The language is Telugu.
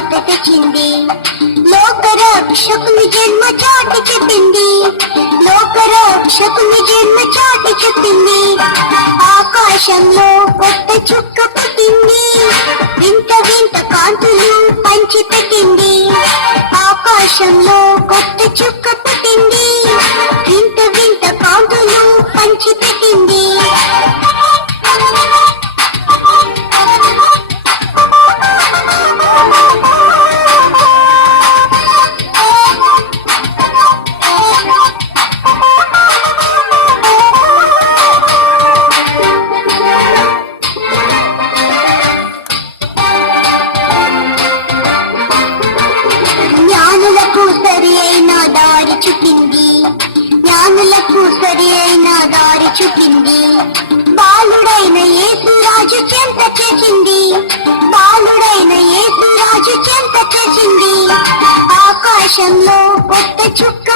శుభవార్త తెచ్చింది. లోకరక్షకుని జన్మ చాటి చెప్పింది. లోకరక్షకుని జన్మ చాటి చెప్పింది. ఆకాశంలో కొత్త చుక్క పుట్టింది. వింత వింత కాంతులు పంచి పెట్టింది. ఆకాశంలో కొత్త చుక్క పుట్టింది. వింత వింత కాంతులు పంచి పెట్టింది. జ్ఞానులకు సరి అయిన దారి చూపింది. జ్ఞానులకు సరి అయిన దారి చూపింది. బాలుడైన యేసురాజు చెంత చేసింది. బాలుడైన యేసురాజు చెంత చేసింది. ఆకాశంలో కొత్త చుక్క